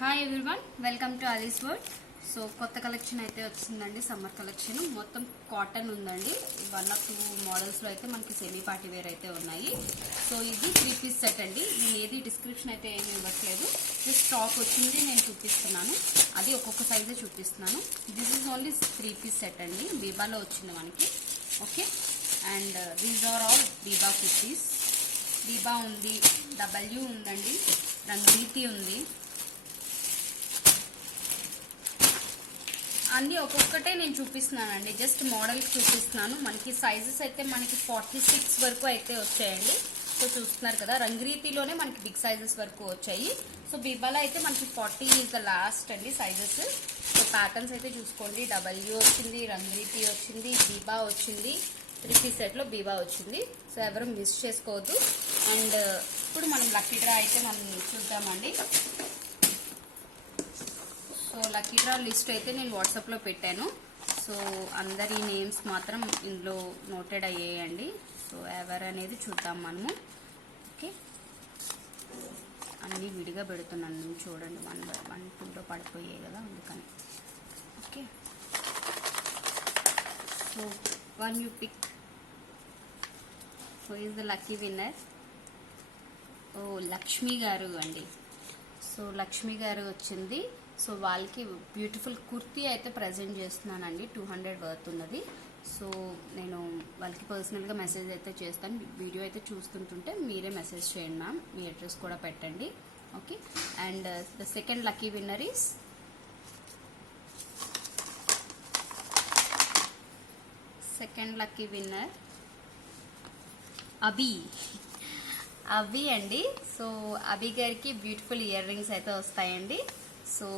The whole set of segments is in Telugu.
Hi everyone, welcome to Alice's world. So కొత్త కలెక్షన్ అయితే వచ్చిందండి. సమ్మర్ కలెక్షన్ మొత్తం కాటన్ ఉందండి. 1 or 2 మోడల్స్లో అయితే మనకి సెమీ పార్టీ వేర్ అయితే ఉన్నాయి. సో ఇది 3 పీస్ సెట్ అండి. నేను ఏది డిస్క్రిప్షన్ అయితే ఏమి ఇవ్వట్లేదు, జస్ట్ స్టాక్ వచ్చింది నేను చూపిస్తున్నాను. అది ఒక్కొక్క సైజే చూపిస్తున్నాను. This is only 3 piece set అండి. బీబాలో వచ్చింది మనకి. Okay, and these are all Biba kurtis. Biba ఉంది, డబ్ల్యూ ఉందండి, రంగీతి ఉంది. అన్నీ ఒక్కొక్కటే నేను చూపిస్తున్నానండి, జస్ట్ మోడల్కి చూపిస్తున్నాను. మనకి సైజెస్ అయితే మనకి 46 వరకు అయితే వచ్చాయండి. సో చూస్తున్నారు కదా, రంగరీతిలోనే మనకి బిగ్ సైజెస్ వరకు వచ్చాయి. సో బీబాలో అయితే మనకి 40 ఈజ్ ద లాస్ట్ అండి సైజెస్. సో ప్యాటర్న్స్ అయితే చూసుకోండి. డబ్ల్యూ వచ్చింది, రంగరీతి వచ్చింది, బీబా వచ్చింది, 3 పీస్ సెట్లో బీబా వచ్చింది. సో ఎవరు మిస్ చేసుకోవద్దు. అండ్ ఇప్పుడు మనం లక్కీ డ్రా అయితే మనం చూద్దామండి. సో లక్కీ డ్రా లిస్ట్ అయితే నేను వాట్సాప్లో పెట్టాను. సో అందరి నేమ్స్ మాత్రం ఇందులో నోటెడ్ అయ్యాయండి. సో ఎవరు అనేది చూద్దాం మనము. ఓకే, అన్నీ విడిగా పెడుతున్నాను చూడండి. 1 by 1 2లో పడిపోయాయి కదా, అందుకని. Okay, so one you pick. Who is the lucky winner? ఓ, లక్ష్మి గారు అండి. సో లక్ష్మి గారు వచ్చింది. సో వాళ్ళకి బ్యూటిఫుల్ కుర్తీ అయితే ప్రజెంట్ చేస్తున్నానండి. 200 వర్త్ ఉన్నది. సో నేను వాళ్ళకి పర్సనల్గా మెసేజ్ అయితే చేస్తాను. వీడియో అయితే చూస్తుంటుంటే మీరే మెసేజ్ చేయండి మ్యామ్, మీ అడ్రస్ కూడా పెట్టండి. Okay, and the second lucky winner is Abhi అండి. సో అభి గారికి బ్యూటిఫుల్ ఇయర్ రింగ్స్ అయితే వస్తాయండి. సో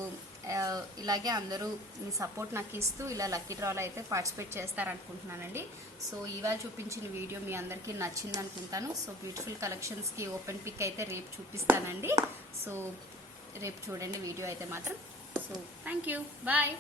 ఇలాగే అందరూ మీ సపోర్ట్ నాకు ఇస్తూ ఇలా లక్కీ డ్రాలో అయితే పార్టిసిపేట్ చేస్తారనుకుంటున్నానండి. సో ఇవాళ చూపించిన వీడియో మీ అందరికీ నచ్చింది అనుకుంటాను. సో బ్యూటిఫుల్ కలెక్షన్స్కి ఓపెన్ పిక్ అయితే రేపు చూపిస్తానండి. సో రేపు చూడండి వీడియో అయితే మాత్రం. So thank you, bye.